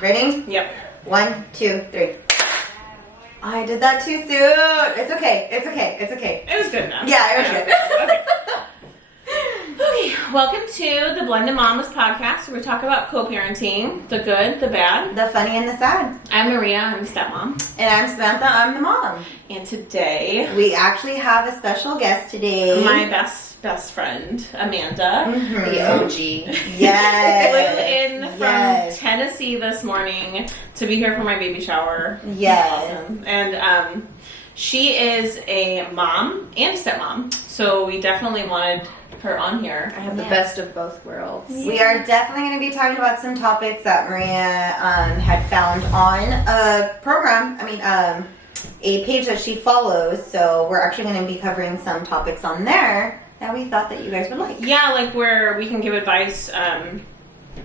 Ready? Yep. 1, 2, 3. I did that too soon. It's okay. It's okay. It's okay. It was good enough. Yeah, it was good. Okay, welcome to the Blended Mommas podcast, where we talk about co-parenting, the good, the bad. The funny and the sad. I'm Maria, I'm the stepmom. And I'm Samantha, I'm the mom. And today, we actually have a special guest today. My best friend, Amanda. Mm-hmm. The OG. Yes. Flew in from Tennessee this morning to be here for my baby shower. Yes. Awesome. And she is a mom and a stepmom, so we definitely wanted her on here. I have the best of both worlds. Yeah. We are definitely going to be talking about some topics that Maria had found on a program, a page that she follows. So we're actually going to be covering some topics on there that we thought that you guys would like. Yeah, like where we can give advice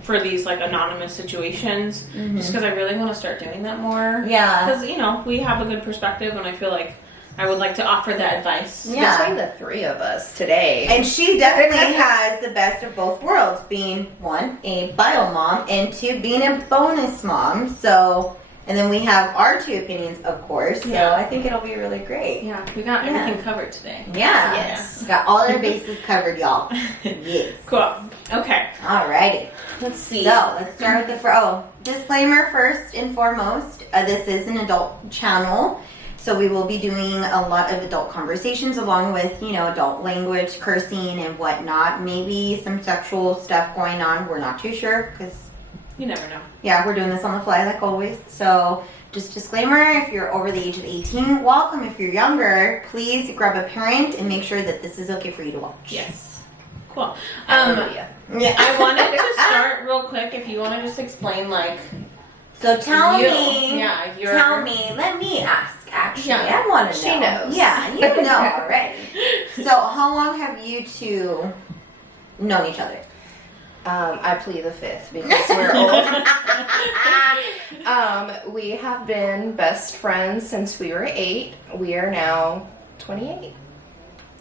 for these like anonymous situations, just because I really want to start doing that more. Yeah. Because, we have a good perspective, and I feel like I would like to offer that advice. Yeah. Between the three of us today. And she definitely has the best of both worlds, being one, a bio mom, and two, being a bonus mom. So, and then we have our two opinions, of course. So Yeah. I think it'll be really great. Yeah, we got everything covered today. Yeah. Yes. We got all our bases covered, y'all. Yes. Cool. Okay. Alrighty. Let's see. So let's start with the disclaimer first and foremost. This is an adult channel. So we will be doing a lot of adult conversations along with, adult language, cursing and whatnot. Maybe some sexual stuff going on. We're not too sure because... You never know. Yeah, we're doing this on the fly like always. So just disclaimer, if you're over the age of 18, welcome. If you're younger, please grab a parent and make sure that this is okay for you to watch. Yes. Cool. Hallelujah. Yeah. I wanted to start real quick, if you want to just explain, So tell you. me. Yeah, Tell me. Let me ask, actually. Yeah. I want to know. She knows. Yeah, you know already. So how long have you two known each other? I plead the fifth because we're old. We have been best friends since we were 8. We are now 28.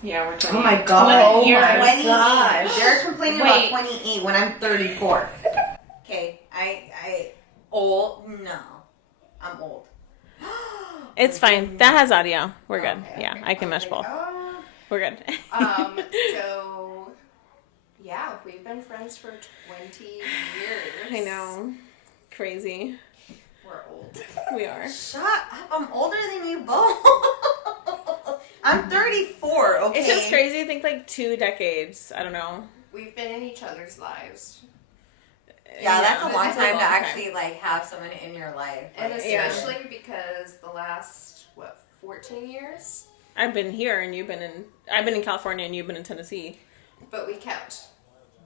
Yeah, we're 20. Oh my god. 20 years. 28. gosh. They're complaining Wait. about 28 when I'm 34. Okay, old? No. I'm old. It's fine. That has audio. We're good. Okay, Yeah, okay, I can mesh both. Oh. We're good. So, yeah, we've been friends for 20 years. I know. Crazy. We're old. We are. Shut up. I'm older than you both. I'm 34, okay? It's just crazy to think 2 decades. I don't know. We've been in each other's lives. Yeah, that's a long it's time long to actually have someone in your life. And Like, especially because the last, 14 years? I've been here and I've been in California and you've been in Tennessee. But we kept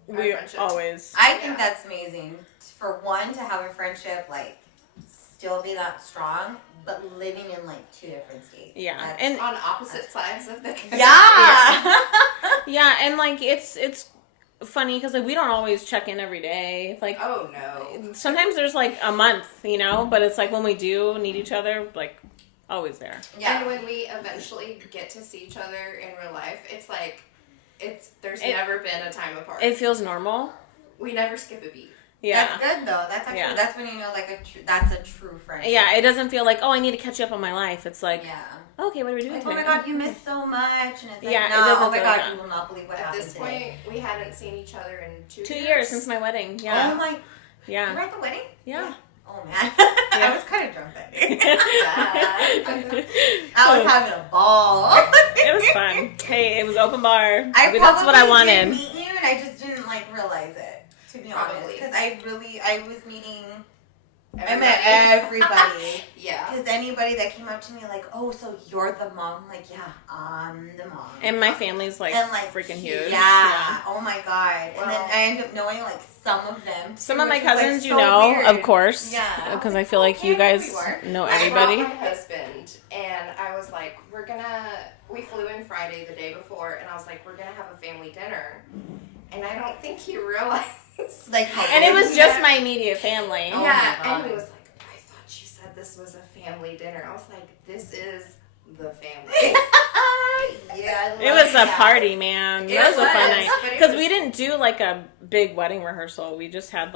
our We friendship. always. I think that's amazing. For one, to have a friendship, still be that strong, but living in, 2 different states. Yeah. That's- And On opposite sides of the country. Yeah! yeah, and it's funny because we don't always check in every day. Oh, no. Sometimes there's a month, but it's when we do need each other, always there. Yeah. And when we eventually get to see each other in real life, there's never been a time apart. It feels normal. We never skip a beat. Yeah. That's good, though. That's actually, Yeah. that's when you know, that's a true friendship. Yeah, it doesn't feel I need to catch you up on my life. It's Yeah. okay, what are we doing Like, today? oh my god, you missed so much. And it's Yeah, it no, doesn't oh my feel god, like that. you will not believe what At happened this today. point, we hadn't seen each other in 2 years. 2 years since my wedding. Yeah. Oh my, you Yeah. were at the wedding? Yeah. Oh man. Yeah. I was kind of drunk that day. Yeah. I was having a ball. It was fun. Hey, it was open bar. I Maybe that's what I probably did wanted. meet you, and I just didn't realize it. To be honest, Probably. because I was meeting. I Everybody. met everybody. Yeah. Because anybody that came up to me oh, so you're the mom? I'm like, yeah, I'm the mom. And my family's And, freaking huge. Yeah. Oh my god. And then Well- I ended up knowing some of them. Some too, of my which was, cousins, so you know, weird. of course. Yeah. Because I feel like you guys know everybody. I brought my husband, and I was like, we flew in Friday the day before, and I was like, we're gonna have a family dinner. And I don't think he realized. How And it big- was just my immediate family. Oh yeah, my God. and he was like, I thought you said this was a family dinner. I was like, this is the family. Yeah, I It love was a that. party, man. It That was a fun was, night. but it Because was- we didn't do a big wedding rehearsal. We just had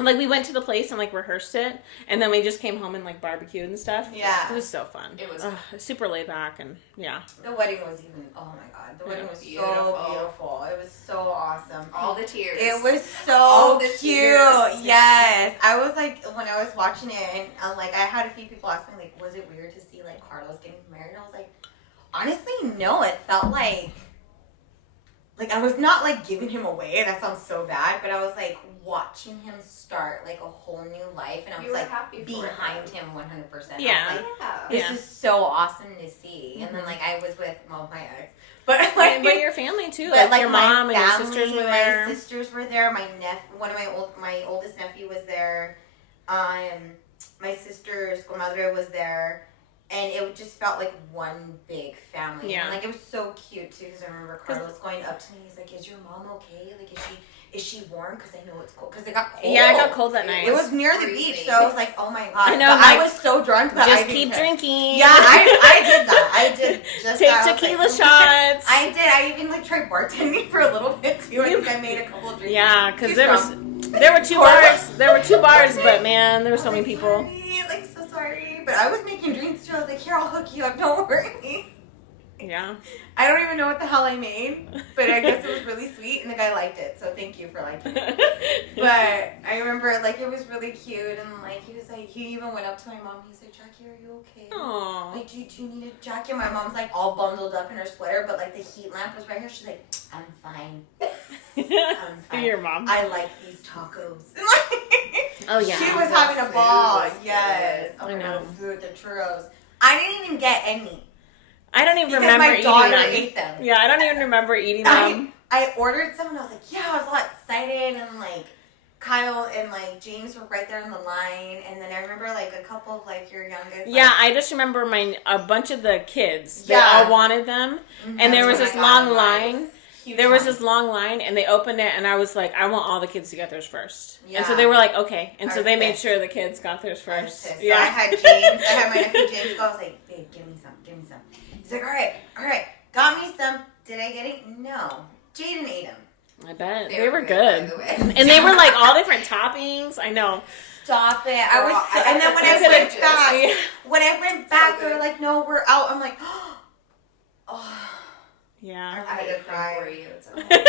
like we went to the place and like rehearsed it, and then we just came home and like barbecued and stuff. Yeah. It was so fun. It was super laid back, and yeah. The wedding was even, oh my god, the wedding was beautiful. so beautiful. It was so awesome. all the tears. It was so All the cute. tears. Yes. I was like, when I was watching it, and like, I had a few people ask me, like, was it weird to see like Carlos getting married? And I was like, honestly, no. It felt like I was not like giving him away. That sounds so bad, but I was like watching him start like a whole new life, and I You was were like happy for behind him. him 100%. Yeah. I was like, Yeah. this Yeah. is so awesome to see. And then like I was with my ex, but But like your family too, but like your my mom and your family, sisters were there. My sisters were there. One of my oldest nephew was there. My sister's comadre was there, and it just felt like one big family. Yeah. And like it was so cute too, because I remember Carlos going up to me. He's like, "Is your mom okay? Like, is she warm? Because I know it's cold. Because it got cold. Yeah, it got cold that night. It was near the freezing. beach, so I was like, "Oh my god!" I know, But like, I was so drunk that Just I didn't keep care. drinking. Yeah, I did that. I did just Take that. I was tequila like, shots. I did. I even like tried bartending for a little bit too. I think I made a couple of drinks. Yeah, because Too there strong. were two bars. There were two bars, but man, there were so I was many like, people. Sorry, like so sorry, but I was making drinks too. I was like, here, I'll hook you up. Don't worry. Yeah. I don't even know what the hell I made, but I guess it was really sweet, and the guy liked it. So thank you for liking it. But I remember like it was really cute, and like he even went up to my mom. He's like, Jackie, are you okay? Aww. Like, do you need a jacket? My mom's like all bundled up in her sweater, but like the heat lamp was right here. She's like, I'm fine. I'm fine. Your mom. I like these tacos. Oh yeah. She was The having a food ball. was Yes. good. Oh I my know. god, the food, the churros. I didn't even get any. I don't even Because remember my eating daughter them. ate them. Yeah, I don't even remember eating them. I ordered some and I was like, yeah, I was all excited, and like Kyle and like James were right there in the line, and then I remember like a couple of like your youngest. Yeah, I just remember a bunch of the kids. They Yeah. all wanted them, Mhm. and there was That's this what I got long in mine. line. Huge There was line. this long line, and they opened it, and I was like, I want all the kids to get theirs first. And so Yeah. they were like, okay. And I so was they made pissed. sure the kids got theirs I was first. pissed. So Yeah. I had James. I had my nephew James go. I was like, babe, give me some. He's like, all right, got me some. Did I get it? No. Jaden ate them. I bet. They They were were good, good. by the way. And they were like all different toppings. I know. Stop it. I was Girl, so, I and then got when the I went sandwiches. back, So they were good. like, no, we're out. I'm like, oh. Yeah. I I ate them cried. for you. It's okay.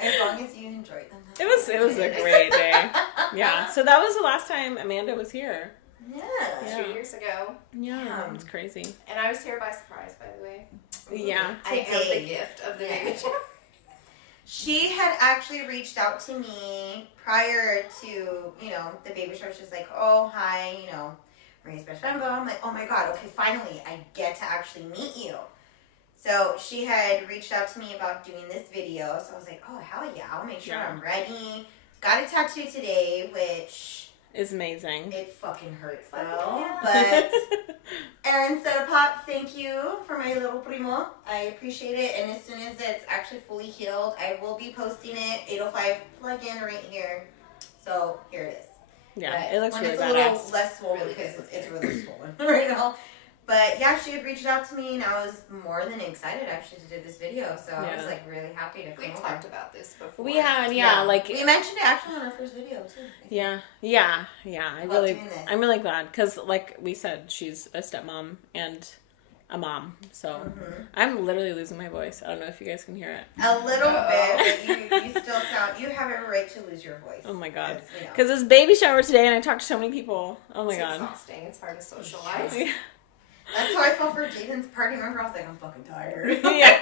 As long as you enjoyed them. It was a great day. Yeah. So that was the last time Amanda was here. Yeah. Yeah. 2 years ago. Yeah. It's crazy. And I was here by surprise, by the way. Yeah. To I give the did. gift of the Yeah. baby shower. She had actually reached out to me prior to, the baby shower. She's like, oh, hi, Maria's best friend. But I'm like, oh my God, okay, finally, I get to actually meet you. So she had reached out to me about doing this video. So I was like, oh, hell yeah, I'll make sure Yeah. I'm ready. Got a tattoo today, which It's amazing. it fucking hurts Fuck though. yeah. But Aaron said, Pop, thank you for my little primo. I appreciate it. And as soon as it's actually fully healed, I will be posting it. 805 plug-in right here. So here it is. Yeah, But it looks when really it's a little badass. less swollen Really because good. it's really swollen right now. But yeah, she had reached out to me, and I was more than excited actually to do this video. So I was Yeah. like really happy to We come talked over. about this before. We had, yeah, like, we mentioned it actually on our first video too. I think. yeah. I About really, doing this. I'm really glad because, like we said, she's a stepmom and a mom. So Mhm. I'm literally losing my voice. I don't know if you guys can hear it. A little Uh-oh. bit, but you still sound. You have every right to lose your voice. Oh my God. Because, Because it's baby shower today, and I talked to so many people. Oh my It's God. exhausting. It's hard to socialize. Yeah. that's how I felt for Jaden's party. Remember, I was like, I'm fucking tired. Yeah.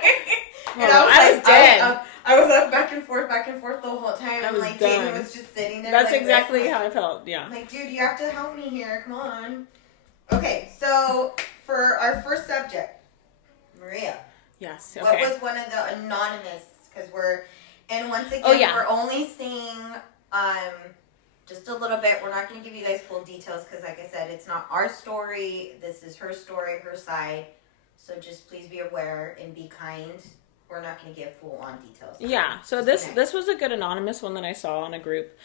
And Oh, I was dead. I was up back and forth the whole time. I And was like done. Jaden was just sitting there. That's like, exactly this, like, how I felt. Yeah. I'm like, dude, you have to help me here. Come on. Okay, so for our first subject, Maria. Yes. What Okay. was one of the anonymous? Because once again, Oh, yeah. we're only seeing just a little bit. We're not going to give you guys full details because, like I said, it's not our story. This is her story, her side. So just please be aware and be kind. We're not going to give full on details. Yeah, so Just this was a good anonymous one that I saw on a group.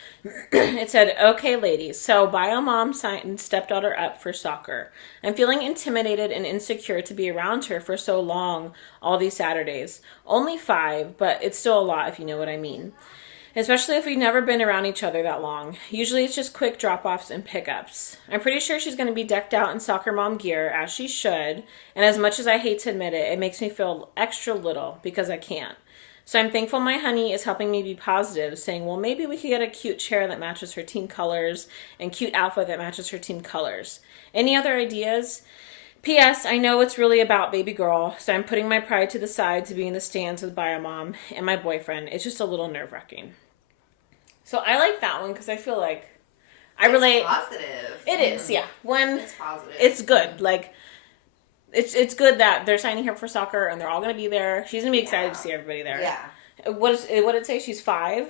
It said, "Okay, ladies, so bio mom signed stepdaughter up for soccer. I'm feeling intimidated and insecure to be around her for so long all these Saturdays. Only 5, but it's still a lot if you know what I mean. Especially if we've never been around each other that long. Usually it's just quick drop-offs and pickups. I'm pretty sure she's going to be decked out in soccer mom gear, as she should. And as much as I hate to admit it, it makes me feel extra little because I can't. So I'm thankful my honey is helping me be positive, saying, well, maybe we could get a cute chair that matches her team colors and cute outfit that matches her team colors. Any other ideas? P.S. I know it's really about baby girl, so I'm putting my pride to the side to be in the stands with bio mom and my boyfriend. It's just a little nerve-wracking. So I like that one because I feel like I relate. It's positive. It is, yeah. It's positive. It's good. Like, it's good that they're signing her for soccer and they're all going to be there. She's going to be excited to see everybody there. Yeah. What did it say? She's 5?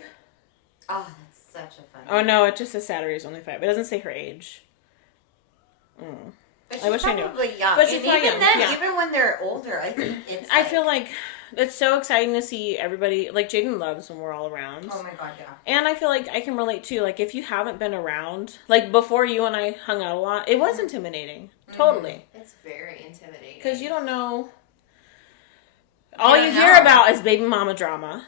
Oh, that's such a fun. Oh, no, it just says Saturday is only 5. It doesn't say her age. But she's I wish I knew. probably young. But she's And probably even young, then, yeah. even when they're older, I think it's I feel like it's so exciting to see everybody. Like, Jaden loves when we're all around. Oh my god, yeah. And I feel like I can relate too. Like, if you haven't been around, like before you and I hung out a lot, it was intimidating. Totally. It's very intimidating. Because you don't know. All you hear about is baby mama drama.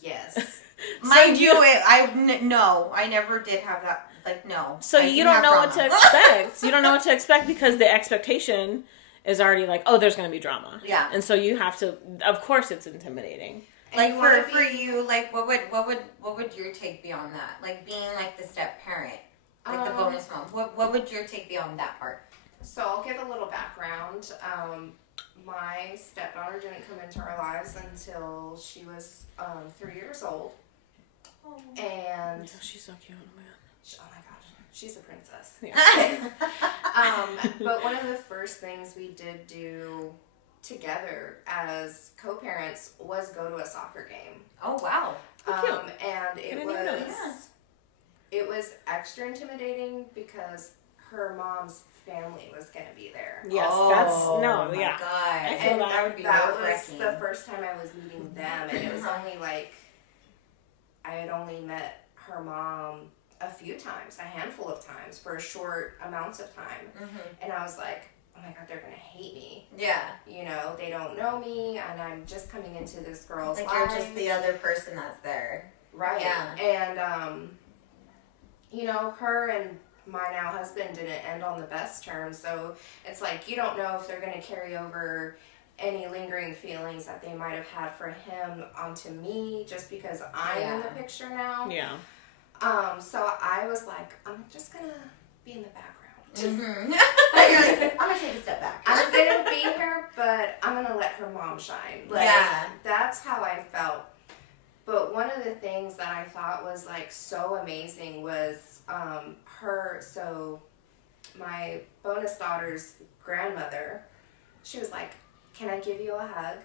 Yes. Mind you, I never did have that. Like, no. So you don't know what to expect. You don't know what to expect because the expectation is already like, oh, there's going to be drama. Yeah. And so you have to, of course it's intimidating. Like for you, like what would your take be on that? Like being like the step parent, like the bonus mom. What would your take be on that part? So I'll give a little background. My stepdaughter didn't come into our lives until she was 3 years old. Oh. And She's so cute, man. oh my gosh, she's a princess. Yeah. But one of the first things we did do together as co-parents was go to a soccer game. Oh wow. And Yeah. it was extra intimidating because her mom's family was going to be there. Yes, my yeah. God. I feel And that would be that was nerve-wracking. the first time I was meeting them, and it was only like I had only met her mom a few times, a handful of times for short amounts of time. And I was like, oh my god, they're gonna hate me. Yeah. You know, they don't know me, and I'm just coming into this girl's Like life. you're just the other person that's there. Right. Yeah. And you know, her and my now husband didn't end on the best terms, so it's like you don't know if they're gonna carry over any lingering feelings that they might have had for him onto me just because I'm in the picture now. Yeah. So I was like, I'm just gonna be in the background. I'm gonna take a step back. I'm gonna be here, but I'm gonna let her mom shine. Like, that's how I felt. But one of the things that I thought was like so amazing was so my bonus daughter's grandmother, she was like, can I give you a hug?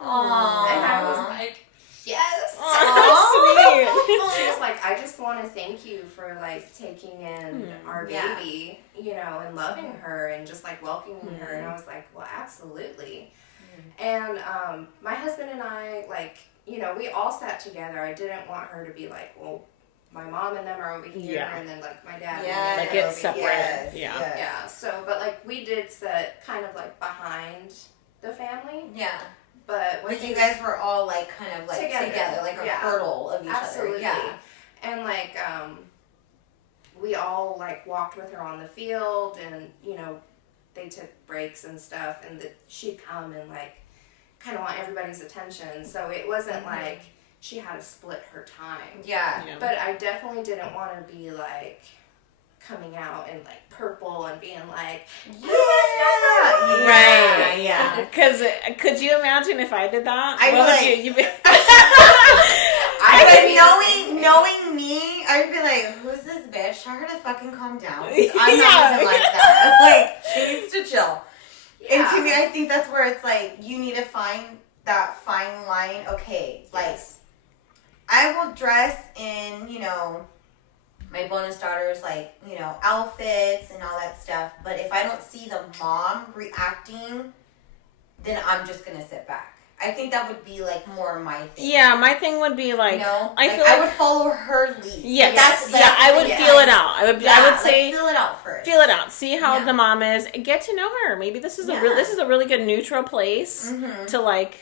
Aww. And I was like, yes. Sweet. She was like, I just want to thank you for like taking in our baby, you know, and loving her and just like welcoming her. And I was like, well, absolutely. And my husband and I, like, you know, we all sat together. I didn't want her to be like, well, my mom and them are over here, and then like my dad. Yeah, like it's separate. Yes, yeah. yes. Yeah. So, but like we did sit kind of like behind the family. Yeah. But you guys were all like kind of like together like a hurdle of each Absolutely. other. Yeah. And like we all like walked with her on the field, and you know they took breaks and stuff, and she'd come and like kind of want everybody's attention. So it wasn't like she had to split her time. Yeah. But I definitely didn't want to be like coming out in like purple and being like, Right, yeah. Because could you imagine if I did that? I What would would like- you be? knowing me, I'd be like, who's this bitch? Tell her to fucking calm down. I'm not even like that. Like, she needs to chill. And to me, I think that's where it's like, you need to find that fine line. Okay, like, I will dress in, you know, my bonus daughter's, like, you know, outfits and all that stuff. But if I don't see the mom reacting, then I'm just going to sit back. I think that would be like more my thing. Yeah, my thing would be like, You know? I like, feel like I would follow her lead. yes, That's I would feel it out. I would say feel it out first. Feel it out. See how the mom is. Get to know her. Maybe this is a really good neutral place to like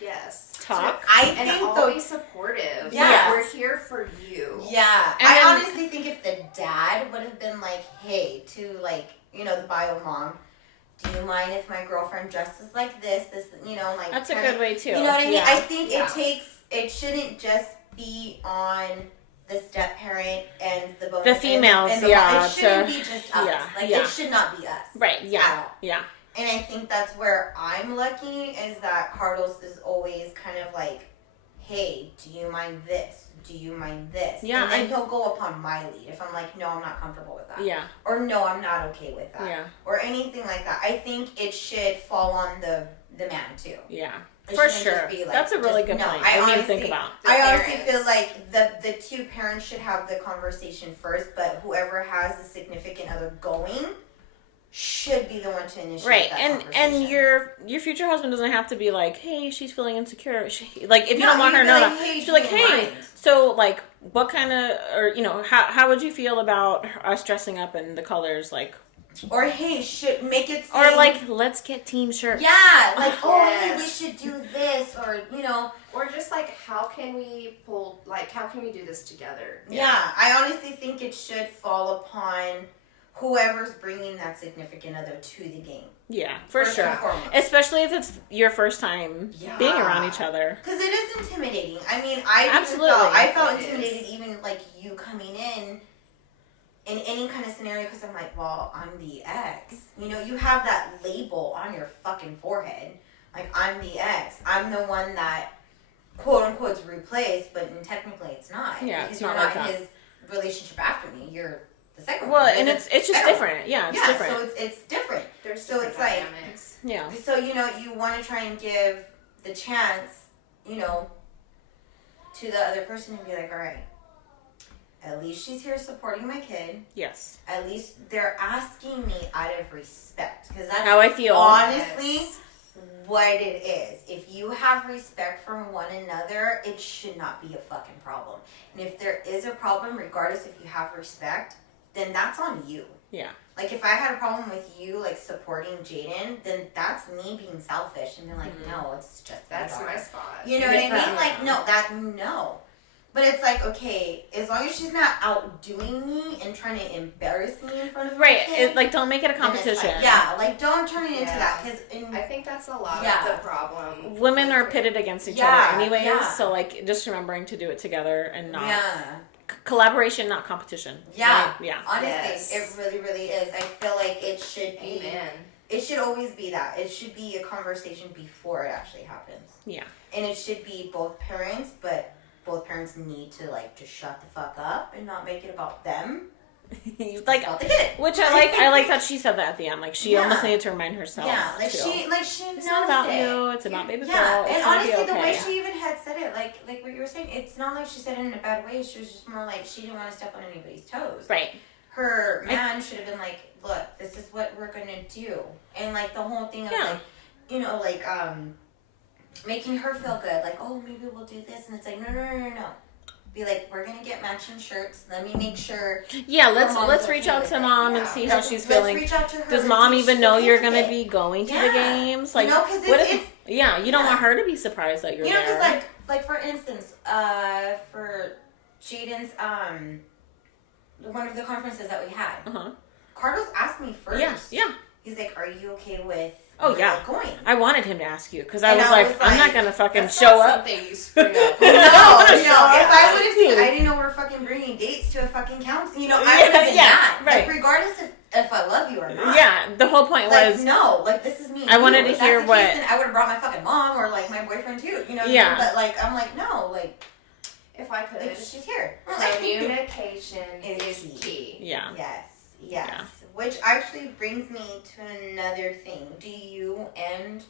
talk. And always supportive. Yeah, we're here for you. Yeah, and I honestly think if the dad would have been like, hey, to like, you know, the bio mom, do you mind if my girlfriend dresses like this, you know, like that's a good way too. You know what I mean? Yeah. I think it shouldn't just be on the step parent and the females, and the mom. It shouldn't be just us. It should not be us. Right, yeah. Yeah. And I think that's where I'm lucky is that Carlos is always kind of like, hey, do you mind this? Do you mind this? Yeah. And then he'll go upon my lead if I'm like, no, I'm not comfortable with that. Yeah. Or no, I'm not okay with that. Yeah. Or anything like that. I think it should fall on the man too. Yeah. It For shouldn't sure. just be like, That's a really good point. I need to think about. I honestly feel like the two parents should have the conversation first, but whoever has a significant other going should be the one to initiate that conversation. And your future husband doesn't have to be like, hey, she's feeling insecure. Like, if you don't want her to know that, hey, she's like, hey, so like, what kind of, or you know, how would you feel about us dressing up in the colors, like? Or hey, should make it. Or like, let's get team shirts. Yeah, like hey, we should do this, or you know, or just like how can we do this together? Yeah, I honestly think it should fall upon whoever's bringing that significant other to the game. Yeah, for sure. Especially if it's your first time being around each other. Because it is intimidating. I mean, I felt intimidated even like you coming in any kind of scenario because I'm like, well, I'm the ex. You know, you have that label on your fucking forehead. Like, I'm the ex. I'm the one that, quote unquote, replaced, but technically it's not. Yeah, because it's you're not not like his relationship after me. You're the second one. one. And it's just different. Yeah, it's different. So it's different. There's so it's like, dynamics. So, you know, you want to try and give the chance, you know, to the other person and be like, all right, at least she's here supporting my kid. Yes. At least they're asking me out of respect. Because that's how I feel. Honestly, what it is. If you have respect for one another, it should not be a fucking problem. And if there is a problem, regardless if you have respect, then that's on you. Yeah. Like, if I had a problem with you, like, supporting Jaden, then that's me being selfish and being like, no, it's just that's my spot. You know what I mean? Like, no. But it's like, okay, as long as she's not outdoing me and trying to embarrass me in front of my kid, like, don't make it a competition. Like, don't turn it into that. Cause I think that's a lot of the problem. Women are pitted against each other anyways, so, like, just remembering to do it together and not... Collaboration, not competition. Yeah. Right? Yeah. Honestly, it really, really is. I feel like it should be... Amen. It should always be that. It should be a conversation before it actually happens. Yeah. And it should be both parents, but... both parents need to like just shut the fuck up and not make it about them. Like, about the kid. Which I like that she said that at the end. Like, she almost needed to remind herself. Yeah, like too. she it's not about you. It's about baby girl. It's and gonna honestly, be okay. the way she even had said it, like what you were saying, it's not like she said it in a bad way. She was just more like she didn't want to step on anybody's toes. Right. Her man should have been like, look, this is what we're gonna do, and like the whole thing of like, you know, like making her feel good, like, oh, maybe we'll do this, and it's like, no. Be like, we're gonna get matching shirts. Let me make sure. Yeah, let's reach out to mom and see how she's feeling. Reach out to her. Does mom even know you're gonna be going to the games? Like, you know, because you don't want her to be surprised that you're there. You know, because like for instance, for Jaden's one of the conferences that we had, Carlos asked me first. Yeah. He's like, "Are you okay with?" Going. I wanted him to ask you because I was like, I'm not gonna fucking show up. Something you spring up. No. If I would have seen, I didn't know we're fucking bringing dates to a fucking council. You know, I would have been mad. Right. Like, regardless if I love you or not. Yeah. The whole point was no. Like, this is me. I wanted to hear what. I would have brought my fucking mom or like my boyfriend too. You know. What I mean? But like, I'm like, no. Like, if I could, she's here. Communication is key. Yeah. Yes. Yeah. Which actually brings me to another thing. Do you and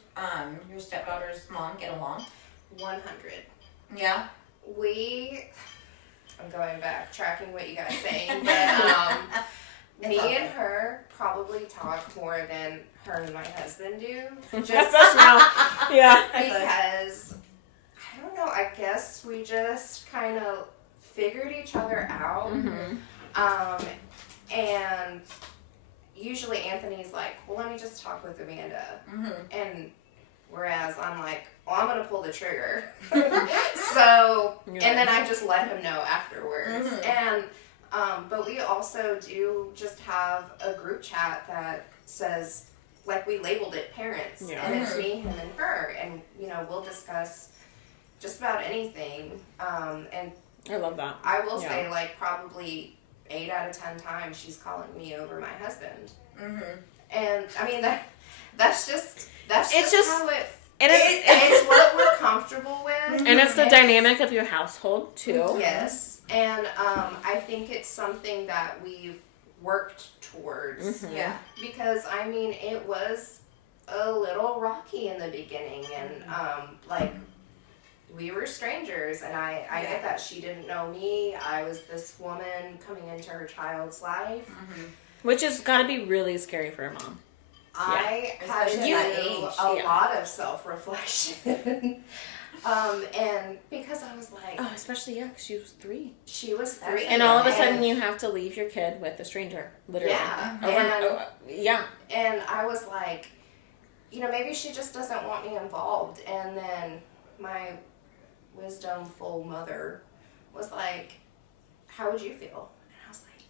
your stepdaughter's mom get along? 100. Yeah. I'm going back, tracking what you guys saying, but me and her probably talk more than her and my husband do. Just now. Yeah. Because don't know. I guess we just kind of figured each other out. And usually Anthony's like, well, let me just talk with Amanda. And whereas I'm like, well, I'm going to pull the trigger. So, and then I just let him know afterwards. And, but we also do just have a group chat that says, like, we labeled it parents. And it's me, him, and her. And, you know, we'll discuss just about anything. And I love that. I will say, like, probably 8 out of 10 times she's calling me over my husband. And, I mean, that's just how it... It's what we're comfortable with. And it's the dynamic of your household, too. Yes. And I think it's something that we've worked towards. Yeah. Because, I mean, it was a little rocky in the beginning. And, like, we were strangers. And I get that she didn't know me. I was this woman coming into her child's life. Which has got to be really scary for a mom. I had to do a lot of self-reflection. And because I was like... Oh, especially, because she was 3. She was 3. And all of a sudden you have to leave your kid with a stranger, literally. Yeah. And I was like, you know, maybe she just doesn't want me involved. And then my wisdomful mother was like, how would you feel? And I was like,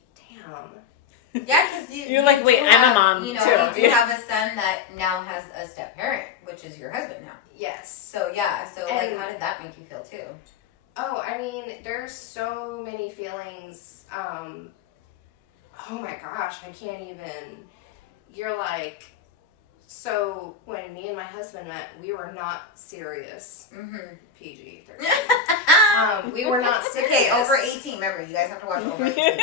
damn. Yeah, because you're like, wait, I'm a mom, you know, too. You do have a son that now has a step-parent, which is your husband now. Yes. So, yeah. So, like, how did that make you feel, too? Oh, I mean, there's so many feelings. Oh, my gosh, I can't even... You're like... So, when me and my husband met, we were not serious. PG-13. We were not serious. Okay, over 18. Remember, you guys have to watch over 18.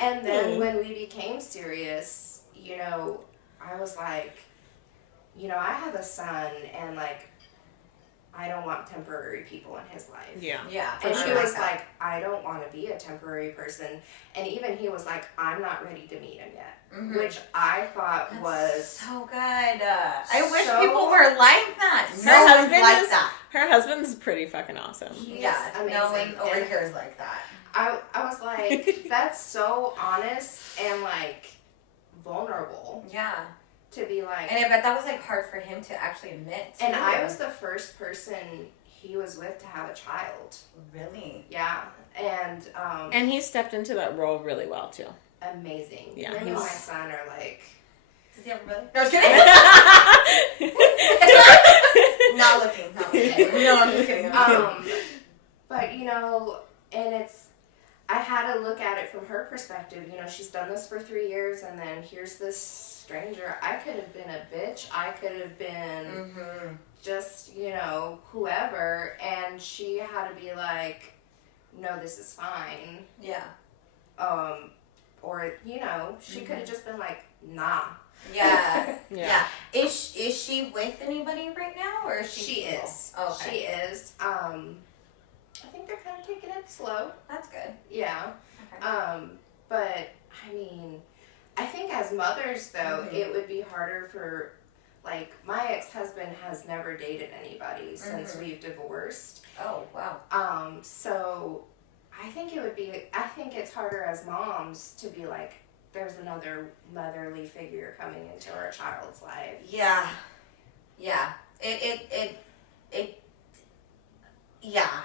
And then when we became serious, you know, I was like, you know, I have a son, and, like, I don't want temporary people in his life. Yeah. And he was like, I don't want to be a temporary person. And even he was like, I'm not ready to meet him yet. Which I thought was... so good. I wish people were like that. Her husband's pretty fucking awesome. Amazing. No one over here is like that. I was like, that's so honest and, like, vulnerable. Yeah. To be like... And I bet that was, like, hard for him to actually admit, too. And I was the first person he was with to have a child. Really? Yeah. And he stepped into that role really well, too. Amazing. Yeah. Him and my son are like... Does he have a brother? No, I was kidding. Not looking. No, I'm just kidding. But, you know, and it's... I had to look at it from her perspective. You know, she's done this for 3 years, and then here's this stranger. I could have been a bitch. I could have been just, you know, whoever. And she had to be like, no, this is fine. Yeah. Or, you know, she could have just been like, nah. Yeah. Yeah. Is she with anybody right now, or is she? She is. Oh, okay. She is. I think they're kind of taking it slow. That's good. Yeah. Okay. But I mean, I think as mothers though, it would be harder for, like, my ex-husband has never dated anybody since we've divorced. Oh, wow. So I think it's harder as moms to be like, there's another motherly figure coming into our child's life. Yeah. Yeah. It yeah.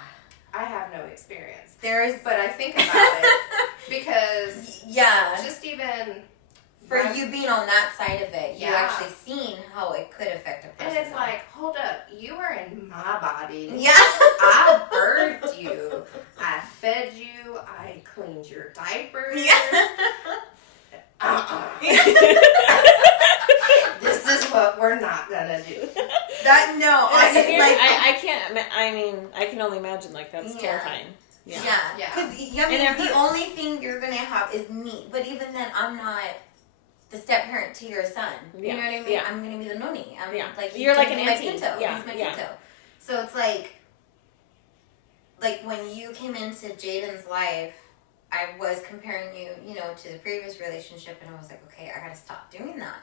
I have no experience. But I think about it because just even for you being on that side of it, you actually seen how it could affect a person. And it's like, hold up, you are in my body. Yeah. I birthed you. I fed you. I cleaned your diapers. Yeah. This is what we're not gonna do. I can't. I mean, I can only imagine. Like, that's terrifying. Yeah. Because the only thing you're gonna have is me. But even then, I'm not the step parent to your son. You know what I mean? Yeah. I'm gonna be the noni. Like, you're like an my auntie. pinto. He's my pinto. So it's like when you came into Jaden's life, I was comparing you, you know, to the previous relationship, and I was like, okay, I gotta stop doing that.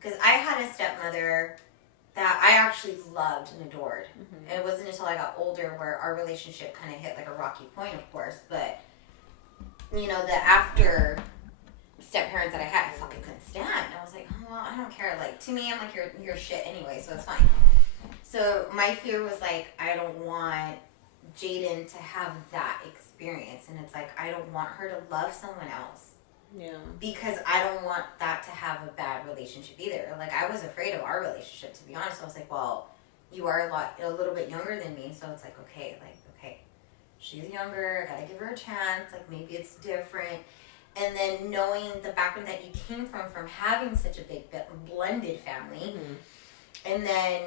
Because I had a stepmother that I actually loved and adored. And it wasn't until I got older where our relationship kind of hit like a rocky point, of course. But, you know, the after step parents that I had, I fucking couldn't stand. I was like, oh, well, I don't care. Like, to me, I'm like, you're shit anyway, so it's fine. So my fear was like, I don't want Jaden to have that experience. And it's like, I don't want her to love someone else. Yeah. Because I don't want that to have a bad relationship either. Like, I was afraid of our relationship, to be honest. I was like, well, you are a little bit younger than me, so it's like, okay, she's younger, I gotta give her a chance, like, maybe it's different. And then knowing the background that you came from having such a big blended family, and then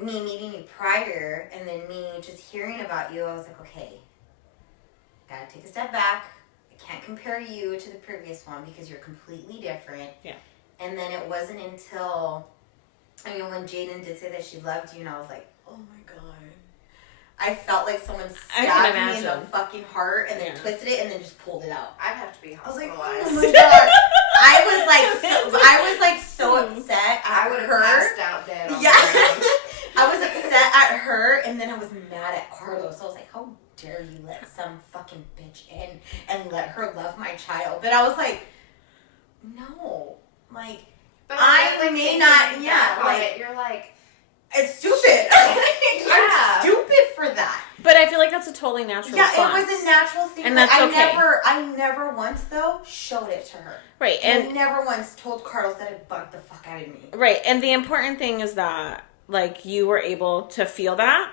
me meeting you prior, and then me just hearing about you, I was like, okay, gotta take a step back. I can't compare you to the previous one because you're completely different. Yeah. And then it wasn't until, I mean, when Jaden did say that she loved you, and I was like, oh my God. I felt like someone stabbed me in the fucking heart and then twisted it and then just pulled it out. I'd have to be I was like, hospitalized. oh my God. I was like so upset at I would have her. passed out dead on Yeah. the ground. I was upset at her, and then I was mad at Carlos. I was like, how dare you let some fucking bitch in and let her love my child? But I was like, no. Like, But I may not, you're like, it's stupid. I'm stupid for that. But I feel like that's a totally natural response. It was a natural thing. And that's okay. I never once, though, showed it to her. Right. And I never once told Carlos that it bugged the fuck out of me. Right. And the important thing is that, like, you were able to feel that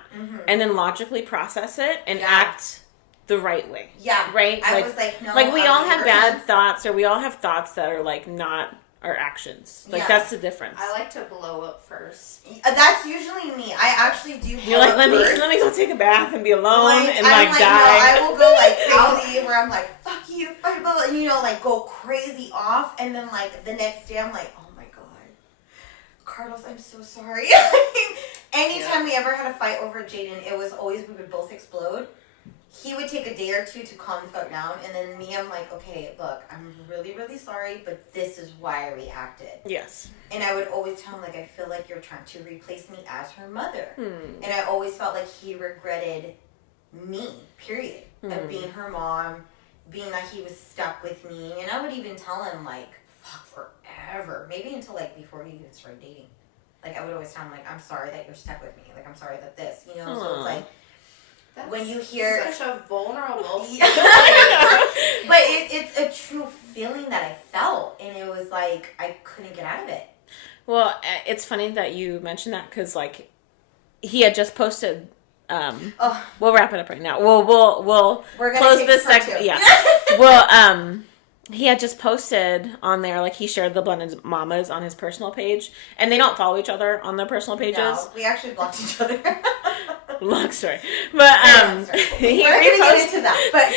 and then logically process it and act the right way. Yeah. Right? I was like, no. Like, we all have bad thoughts, or we all have thoughts that are, like, not our actions. Like, that's the difference. I like to blow up first. That's usually me. I actually do. You're like, let me go take a bath and be alone and I'm die. No, I will go like crazy where I'm like, fuck you, fuck blah, blah, and you know, like go crazy off, and then like the next day I'm like, oh my God, Carlos, I'm so sorry. Anytime we ever had a fight over Jaden, it was always we would both explode. He would take a day or two to calm the fuck down, and then me, I'm like, okay, look, I'm really, really sorry, but this is why I reacted. Yes. And I would always tell him, like, I feel like you're trying to replace me as her mother. And I always felt like he regretted me, period, of being her mom, being that he was stuck with me. And I would even tell him, like, fuck, forever. Maybe until, like, before we even started dating. Like, I would always tell him, like, I'm sorry that you're stuck with me. Like, I'm sorry that this, you know? So it's like, that's when you hear such a vulnerable but it's a true feeling that I felt, and it was like I couldn't get out of it. Well, it's funny that you mentioned that because like he had just posted. We'll wrap it up right now. We're gonna close this section. Yeah. Well, he had just posted on there, like he shared the blended Mommas on his personal page, and they don't follow each other on their personal pages. No, we actually blocked each other. Long story, but he we're gonna get into that. But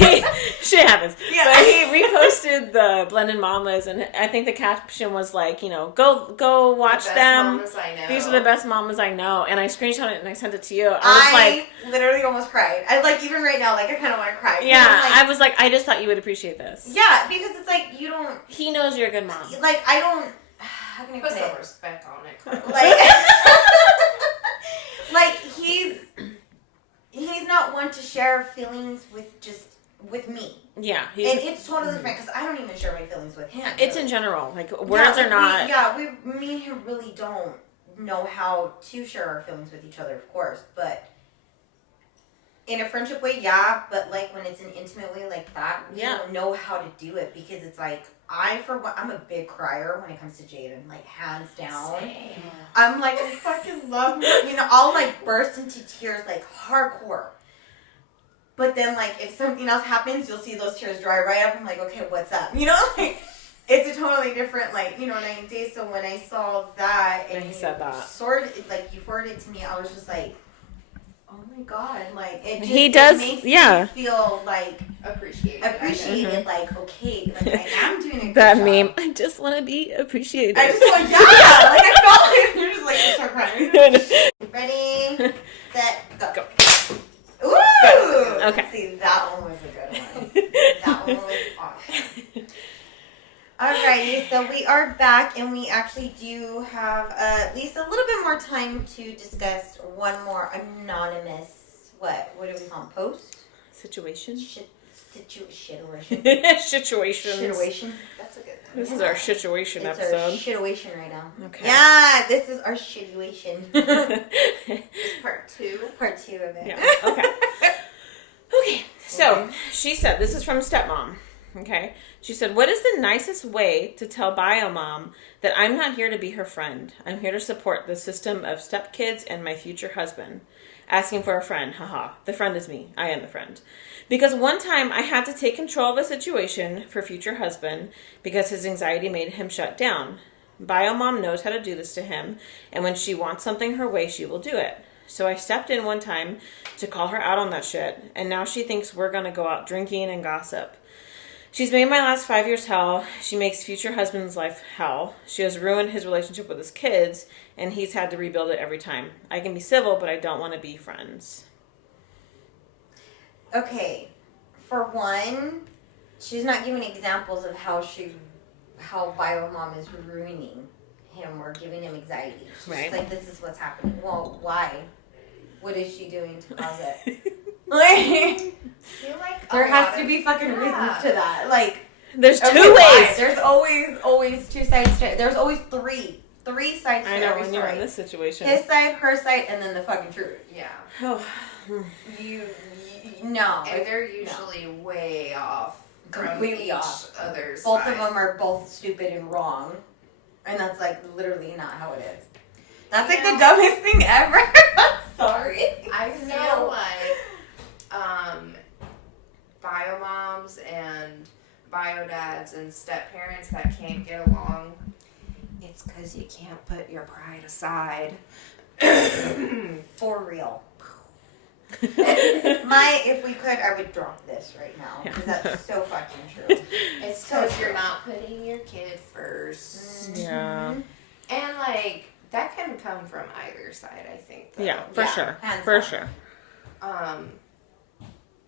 yeah, shit happens. Yeah. But he reposted the blended Mommas, and I think the caption was like, you know, go watch them. These are the best Mommas I know. And I screenshot it and I sent it to you. I literally almost cried. I like even right now, like I kind of want to cry. Yeah, I was like, I just thought you would appreciate this. Yeah, because it's like you don't. He knows you're a good mom. Like I don't. How can I put some respect on it? Like. Like he's not one to share feelings with me. Yeah, and it's totally different because I don't even share my feelings with him. It's in general, like words are not. Me and him really don't know how to share our feelings with each other, of course, but in a friendship way, yeah. But like when it's an intimate way like that, we don't know how to do it because it's like. I'm a big crier when it comes to Jaden, like hands down. Same. I'm like, I fucking love her. You know, I'll like burst into tears like hardcore. But then like if something else happens, you'll see those tears dry right up. I'm like, okay, what's up? You know, like it's a totally different like, you know, 90 days. So when I saw that and he said that, you forwarded it to me, I was just like, oh my God, like it just does, makes me feel like appreciated, like okay, like I am doing a good that job. meme. I just want to be appreciated. I just want, like I felt like you're just like you start crying. Ready, set, go. Ooh, okay. See, that one was a good one. That one was awesome. Alrighty, so we are back, and we actually do have at least a little bit more time to discuss one more anonymous, what do we call them, post? Situation? Situation. Situations. That's a good one. This is our situation it's episode. Our situation right now. Okay. Yeah, this is our situation. It's part 2. Part 2 of it. Yeah, okay. Okay, so she said, this is from Stepmom. Okay. She said, what is the nicest way to tell Biomom that I'm not here to be her friend? I'm here to support the system of stepkids and my future husband. Asking for a friend. Haha. The friend is me. I am the friend. Because one time I had to take control of a situation for future husband because his anxiety made him shut down. Biomom knows how to do this to him, and when she wants something her way, she will do it. So I stepped in one time to call her out on that shit, and now she thinks we're going to go out drinking and gossip. She's made my last 5 years hell. She makes future husband's life hell. She has ruined his relationship with his kids, and he's had to rebuild it every time. I can be civil, but I don't want to be friends. Okay, for one, she's not giving examples of how Biomom is ruining him or giving him anxiety. She's Right. just like, this is what's happening. Well, why? What is she doing to cause it? Like, I feel like there has to be fucking reasons to that. Like, There's two okay, why? ways. There's always two sides to it. There's always three sides to I know every when you're story. in this situation. His side, her side, and then the fucking truth. Yeah. Oh. No. And they're usually way off from Completely each off. other's Both side. of them are both stupid and wrong. And that's like literally not how it is. That's like the dumbest thing ever. I'm sorry. I feel like biomoms and biodads and step parents that can't get along, it's because you can't put your pride aside. For real. If we could, I would drop this right now. Because that's so fucking true. It's because you're not putting your kid first. Yeah. And like, that can come from either side, I think. Though. Yeah, for sure. hands For down. sure.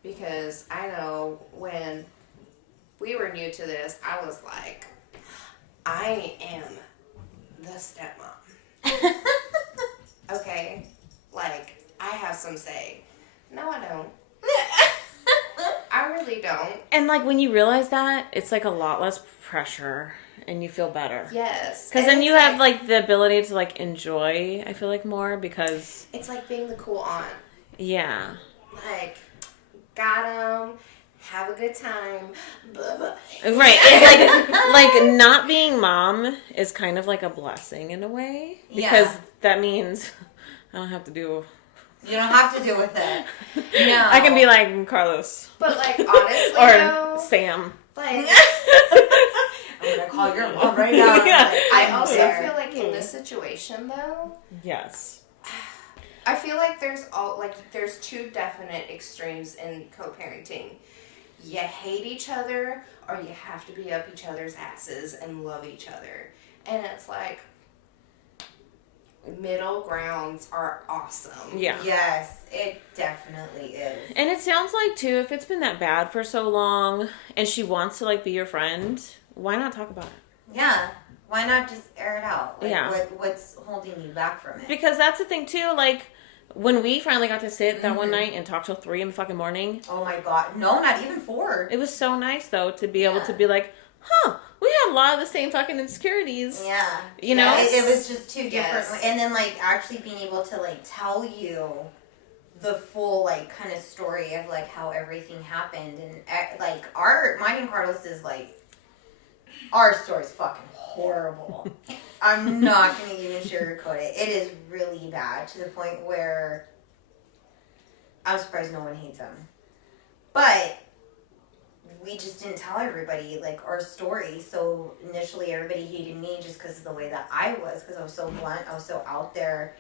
Because I know when we were new to this, I was like, I am the stepmom. Okay? Like, I have some say. No, I don't. I really don't. And like when you realize that, it's like a lot less pressure and you feel better. Yes. Because And then it's you have like the ability to like enjoy, I feel like, more because. It's like being the cool aunt. Yeah. Like, got 'em, have a good time, bye-bye. Right. It's like not being mom is kind of like a blessing in a way. Because that means I don't have to do. You don't have to deal with it. No. I can be like Carlos. But like, honestly, Or though, Sam. like, I'm gonna call your mom right now. Yeah. I also there. feel like in this situation, though, Yes. I feel like there's two definite extremes in co-parenting. You hate each other, or you have to be up each other's asses and love each other. And it's like, middle grounds are awesome. Yeah. Yes, it definitely is. And it sounds like, too, if it's been that bad for so long and she wants to, like, be your friend, why not talk about it? Yeah. Why not just air it out? Like, Yeah. What's holding you back from it? Because that's the thing, too. Like, when we finally got to sit that one night and talk till 3 in the fucking morning, Oh my god. No, not even 4. it was so nice, though, to be able to be like, huh, we have a lot of the same fucking insecurities. Yeah. You know? It was just two different. Yes. And then, like, actually being able to, like, tell you the full, like, kind of story of, like, how everything happened. And, like, mine and Carlos's, like, our story's fucking horrible. I'm not going to even sugarcoat it. It is really bad to the point where I'm surprised no one hates him. But we just didn't tell everybody, like, our story. So initially everybody hated me just because of the way that I was, because I was so blunt, I was so out there.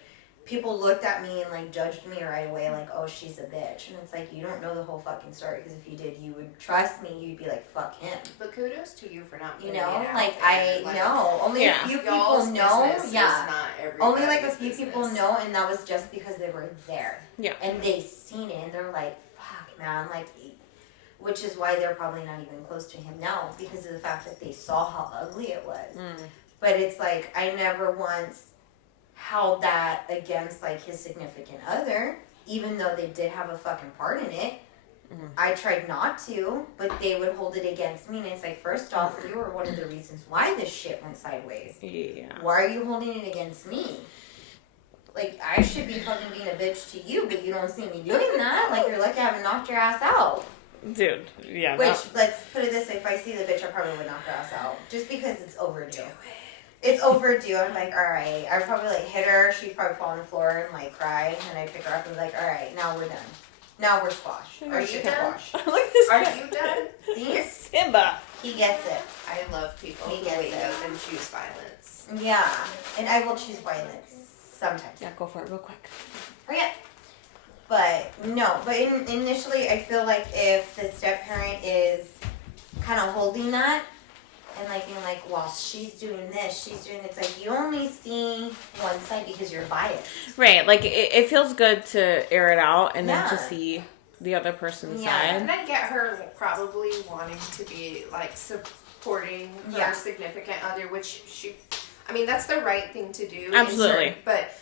People looked at me and, like, judged me right away, like, oh, she's a bitch. And it's like, you don't know the whole fucking story, because if you did, you would trust me. You'd be like, fuck him. But kudos to you for not You putting know? it out Like, there. I know. Only a few y'all's people know. business is Yeah. not Only, like, a everybody's few people business. know, and that was just because they were there. Yeah. And they seen it, and they're like, fuck, man, like, which is why they're probably not even close to him now because of the fact that they saw how ugly it was. But it's like, I never once held that against, like, his significant other, even though they did have a fucking part in it. I tried not to, but they would hold it against me, and it's like, first off, you were one of the reasons why this shit went sideways. Yeah. Why are you holding it against me? Like, I should be fucking being a bitch to you, but you don't see me doing that. Like, you're lucky I haven't knocked your ass out. Dude, yeah. Which, let's put it this way, if I see the bitch, I probably would knock her ass out. Just because it's overdue. It's overdue. I'm like, alright. I'd probably, like, hit her. She'd probably fall on the floor and, like, cry. And I'd pick her up and be like, alright, now we're done. Now we're squash. Are you done? Look at this Are guy. you done? See? Simba. He gets it. I love people He who gets wake it. up and choose violence. Yeah. And I will choose violence. Sometimes. Yeah, go for it real quick. Okay. But, no. But initially, I feel like if the step-parent is kind of holding that, and like being like, well, she's doing this, she's doing it's like you only see one side because you're biased. Right, like it feels good to air it out and then to Yeah. see the other person's Yeah. side. And I get her probably wanting to be like supporting her Yeah. significant other, which I mean, that's the right thing to do. Absolutely. But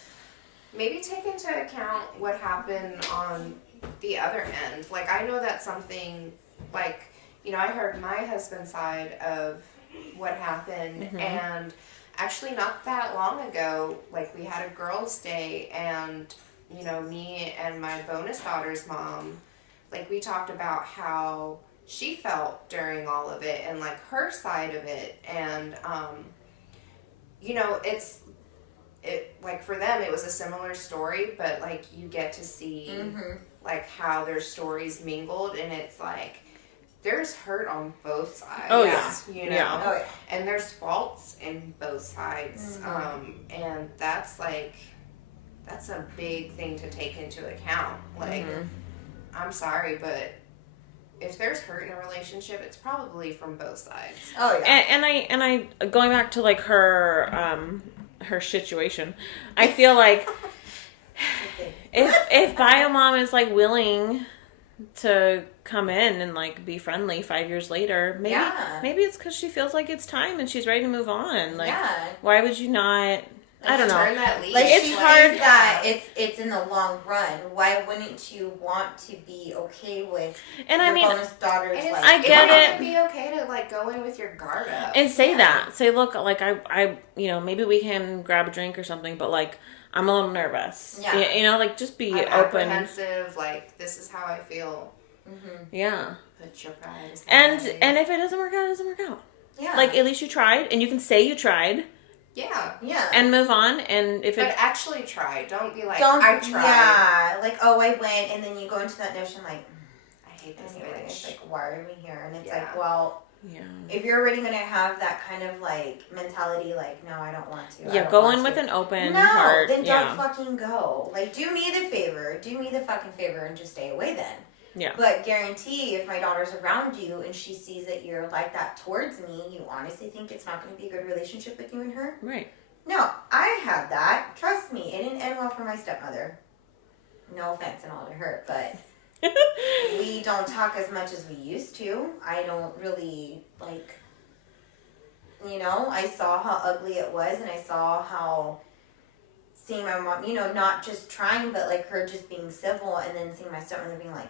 maybe take into account what happened on the other end. Like, I know that's something, like, you know, I heard my husband's side of what happened, and actually not that long ago, like, we had a girls' day, and, you know, me and my bonus daughter's mom, like, we talked about how she felt during all of it, and, like, her side of it, and, you know, like, for them, it was a similar story, but, like, you get to see, like, how their stories mingled, and it's, like, there's hurt on both sides. Oh, yeah. You know? Yeah. Oh, yeah. And there's faults in both sides. And that's, like, that's a big thing to take into account. Like, I'm sorry, but if there's hurt in a relationship, it's probably from both sides. Oh, yeah. And I going back to like her situation, I feel like if bio mom is like willing to come in and like be friendly 5 years later, maybe it's because she feels like it's time and she's ready to move on. Like, why would you not? I don't know. Turn that leaf. Like, It's she hard sees that it's in the long run. Why wouldn't you want to be okay with And your I mean, bonus daughter's And like? I get might it. even be okay to like go in with your guard up and say that. Say, look, like I, you know, maybe we can grab a drink or something, but like I'm a little nervous. Yeah. You know, like just be I'm open. apprehensive. Like, this is how I feel. Yeah. Put your pride aside. And if it doesn't work out, it doesn't work out. Yeah. Like, at least you tried, and you can say you tried yeah. and move on. And if But it actually try. Don't be like, Don't. I tried. Yeah. Like, oh, I went, and then you go into that notion like, I hate this anyway, it's bitch. like, why are we here? And it's Yeah. like, well, yeah. if you're already gonna have that kind of like mentality, like, no, I don't want to. I Yeah, don't go want in with to. an open No, heart. then Yeah. don't fucking go. Like, do me the favor. Do me the fucking favor and just stay away then. Yeah. But guarantee if my daughter's around you and she sees that you're like that towards me, you honestly think it's not going to be a good relationship with you and her? Right. No, I had that. Trust me, it didn't end well for my stepmother. No offense and all to her, but we don't talk as much as we used to. I don't really, like, you know, I saw how ugly it was, and I saw how seeing my mom, you know, not just trying, but like her just being civil, and then seeing my stepmother being like,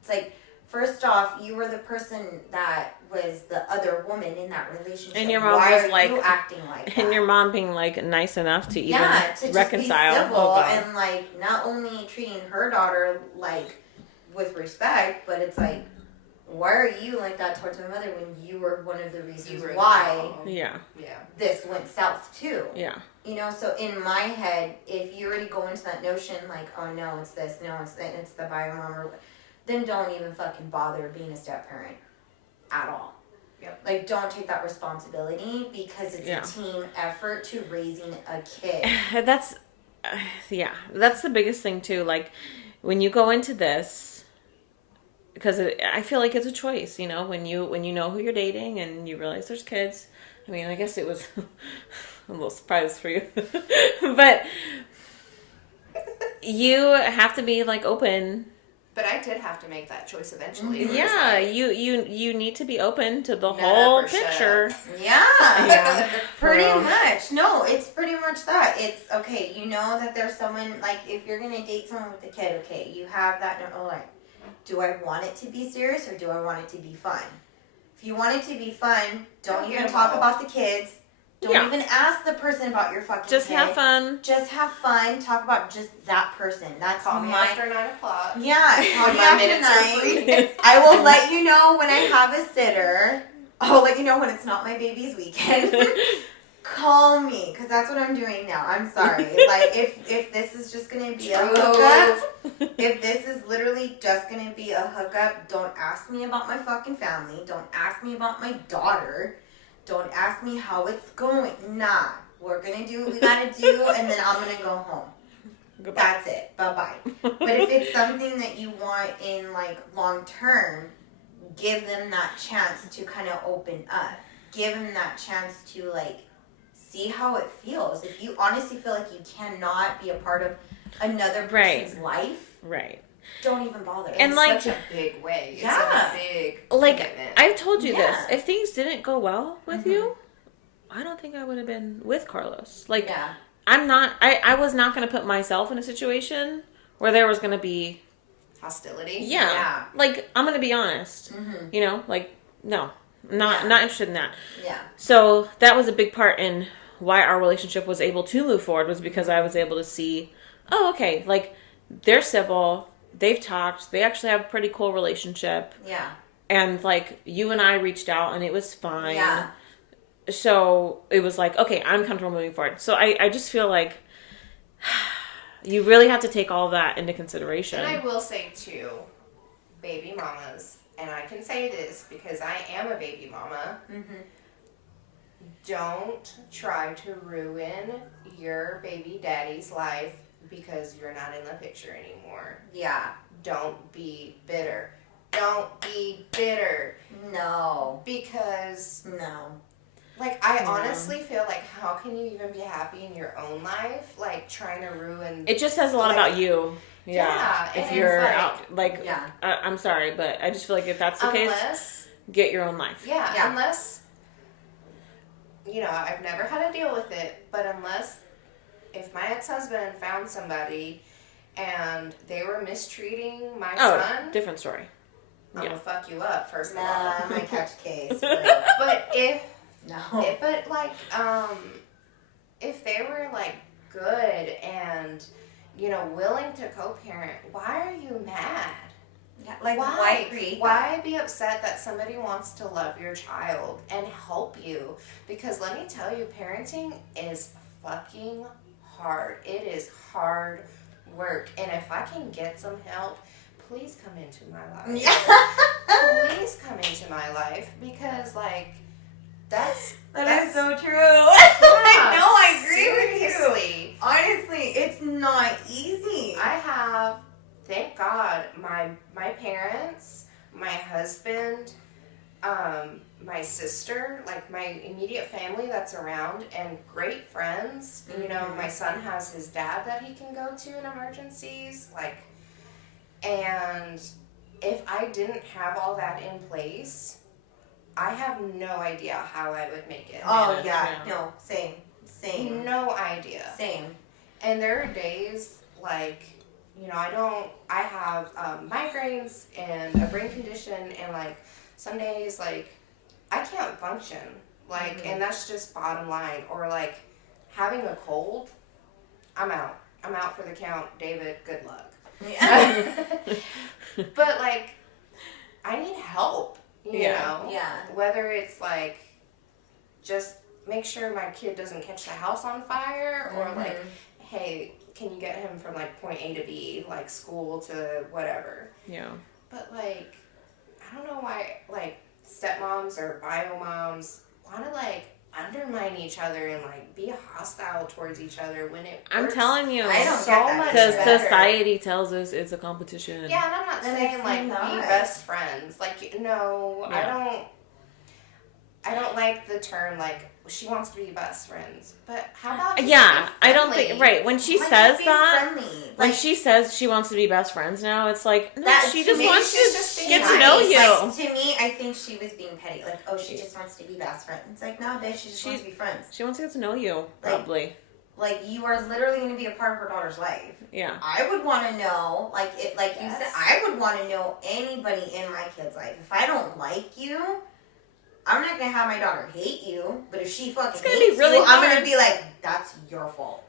it's like, first off, you were the person that was the other woman in that relationship. And your mom Why was are like, you acting like that? and your mom being like nice enough to even to just reconcile. be civil Oh, God. and like not only treating her daughter like with respect, but it's like, why are you like that towards my mother when you were one of the reasons You were the why problem. Yeah. Yeah. this went south too? Yeah. You know, so in my head, if you already go into that notion like, oh no, it's this, no, it's that, it's the bio mom, or then don't even fucking bother being a step parent at all. Yep. Like, don't take that responsibility because it's a team effort to raising a kid. That's that's the biggest thing too. Like when you go into this, because I feel like it's a choice, you know, when you know who you're dating and you realize there's kids. I mean, I guess it was a little surprise for you, but you have to be like open But I did have to make that choice eventually. Yeah, like, you need to be open to the whole picture. Yeah. Pretty much. No, it's pretty much that. It's, okay, you know that there's someone, like, if you're going to date someone with a kid, okay, you have that, like, do I want it to be serious or do I want it to be fun? If you want it to be fun, don't even talk about the kids. Don't even ask the person about your fucking Just kid. have fun. Just have fun. Talk about just that person. That's call me after 9 o'clock. Yeah, call me after 9. I will let you know when I have a sitter. I'll let you know when it's not my baby's weekend. Call me, because that's what I'm doing now. I'm sorry. Like, if this is just going to be a hookup, if this is literally just going to be a hookup, don't ask me about my fucking family. Don't ask me about my daughter. Don't ask me how it's going. Nah. We're going to do what we got to do, and then I'm going to go home. Goodbye. That's it. Bye-bye. But if it's something that you want in, like, long term, give them that chance to kind of open up. Give them that chance to, like, see how it feels. If you honestly feel like you cannot be a part of another person's life, don't even bother. And it's like such a big way. It's a big commitment. I've told you this. If things didn't go well with you, I don't think I would have been with Carlos. Like, I was not going to put myself in a situation where there was going to be hostility. Yeah. Like, I'm going to be honest. You know, like, no. Not interested in that. Yeah. So that was a big part in why our relationship was able to move forward, was because I was able to see, oh, okay, like, they're civil, they've talked, they actually have a pretty cool relationship. Yeah. And, like, you and I reached out and it was fine. Yeah. So it was like, okay, I'm comfortable moving forward. So I just feel like you really have to take all that into consideration. And I will say, too, baby mamas, and I can say this because I am a baby mama, don't try to ruin your baby daddy's life because you're not in the picture anymore. Yeah. Don't be bitter. Don't be bitter. No. Because... No. Like, I honestly feel like, how can you even be happy in your own life? Like, trying to ruin... It just says a lot about you. Yeah. If you're like, out, like, I'm sorry, but I just feel like if that's the case, get your own life. Yeah, unless, you know, I've never had to deal with it, but unless, if my ex-husband found somebody and they were mistreating my son... different story. I'm gonna fuck you up, first of all. I might catch a case. But if... No. But, like, if they were, like, good and, you know, willing to co-parent, why are you mad? Yeah, like, why be upset that somebody wants to love your child and help you? Because let me tell you, parenting is fucking hard. It is hard work. And if I can get some help, please come into my life. Yeah. Please come into my life because, like... That is so true. I know, I agree seriously. with you. Honestly, it's not easy. I have, thank God, my parents, my husband, my sister, like my immediate family that's around, and great friends. You know, my son has his dad that he can go to in emergencies. Like, and if I didn't have all that in place... I have no idea how I would make it. Oh, no, same. No idea. Same. And there are days, like, you know, I have migraines and a brain condition, and, like, some days, like, I can't function. Like, and that's just bottom line. Or, like, having a cold, I'm out. I'm out for the count. David, good luck. Yeah. But, like, I need help. You know? Yeah. Whether it's like, just make sure my kid doesn't catch the house on fire, or like, hey, can you get him from like point A to B, like school to whatever. Yeah. But like, I don't know why, like, stepmoms or bio moms want to like undermine each other and like be hostile towards each other when it works. I'm telling you, I don't get that because society tells us it's a competition. Yeah, and I'm not saying like be best friends. Like, no, I don't like the term like she wants to be best friends. But how about just Yeah, be I don't friendly? think, right, when she Like, says just be that, friendly. when Like, she says she wants to be best friends now, it's like, no, that, she to just me, wants she's to just being get to nice. know you. Like, to me, I think she was being petty. Like, oh, she just wants to be best friends. It's like, no, bitch, she just wants to be friends. She wants to get to know you, probably. Like, you are literally going to be a part of her daughter's life. Yeah. I would want to know, like you said, I would want to know anybody in my kid's life. If I don't like you, I'm not going to have my daughter hate you. But if she fucking gonna hates be really you, I'm hard. going to be like, that's your fault.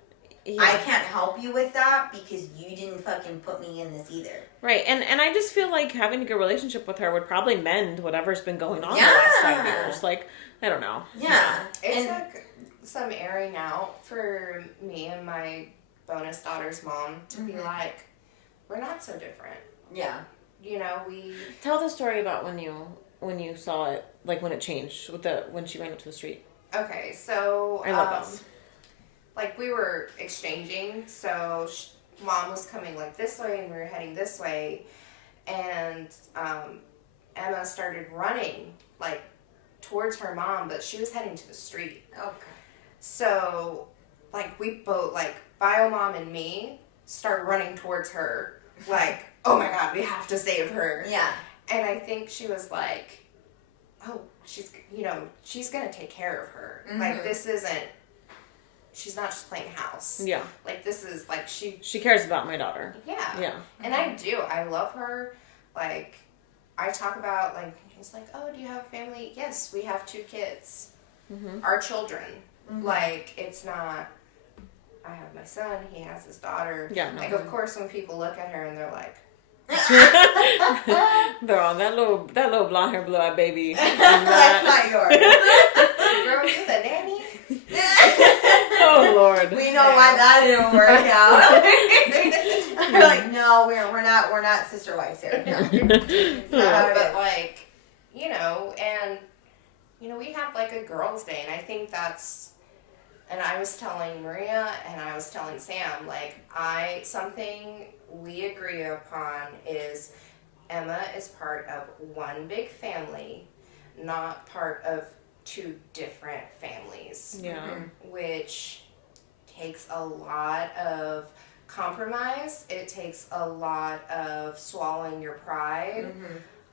Yeah. I can't help you with that because you didn't fucking put me in this either. Right, and I just feel like having a good relationship with her would probably mend whatever's been going on the last 5 years. Like, I don't know. Yeah. It took some airing out for me and my bonus daughter's mom to be like, we're not so different. Yeah. You know, we... Tell the story about when you saw it, like when it changed, when she ran up to the street. Okay, so... I love this. Like, we were exchanging, so Mom was coming, like, this way, and we were heading this way, and Emma started running, like, towards her mom, but she was heading to the street. Okay. So, like, we both, like, Bio Mom and me start running towards her, like, oh my god, we have to save her. Yeah. And I think she was like, oh, she's gonna take care of her. Like, this isn't, she's not just playing house. Yeah. Like, this is, like, she cares about my daughter. Yeah. Yeah. And I do. I love her. Like, I talk about, like, it's like, oh, do you have a family? Yes, we have 2 kids. Our children. Like, it's not, I have my son, he has his daughter. Yeah, no. Like, of course, when people look at her and they're like, They're on that little blonde hair, blue eyed baby. That's not yours. girl, you the nanny? Oh Lord. We know why that didn't work out. We're like, no, we're not sister wives here. No. But, like, you know, and, you know, we have, like, a girls' day, and I think that's, and I was telling Maria, and I was telling Sam, like, something we agree upon is Emma is part of one big family, not part of 2 different families. Yeah. Which takes a lot of compromise. It takes a lot of swallowing your pride.